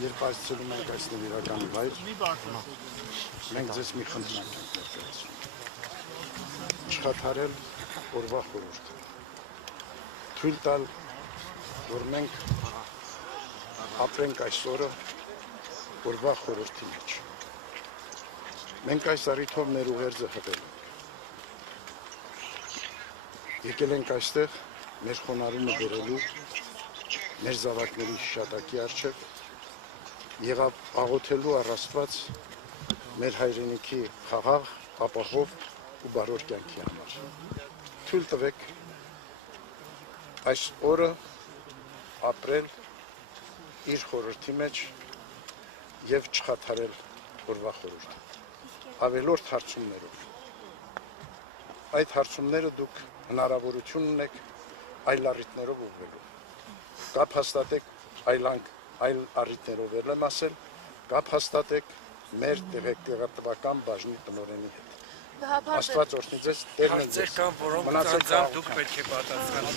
Երբ այցելում ենք այս նվիրական վայր, մենք ձեզ մի խնդրանք ենք ներկայացնում։ Չխաթարել օրվա խորհուրդը։ Թույլ տալ, որ մենք ապրենք այս օրը օրվա խորհրդի մեջ։ Մենք այս առիթով մեր ուղերձը հղել ենք։ Եկել ենք այստեղ մեր խոնարհումը բերելու, մեր զավակների հիշատակի առջև եղավ աղոթելու առ Աստված մեր հայրենիքի խաղաղ, ապահով ու բարոր կյանքի համար։ Թույլ տվեք այս օրը ապրել իր խորհրդի մեջ եւ չխաթարել օրվա խորհուրդը։ Ավելորդ հարցումներով։ Այդ հարցումները դուք հնարավորություն ունեք այլ առիթներով ուղղելու։ Կապ հաստատեք այլ առիթներով եմ ասել, կապ հաստատեք մեր տեղեկատվական բաժնի տնօրենի հետ։ Աստված օրհնի ձեզ, Տերն են ձեզ։ Մնացեք դուք պետք է պատասխանեք։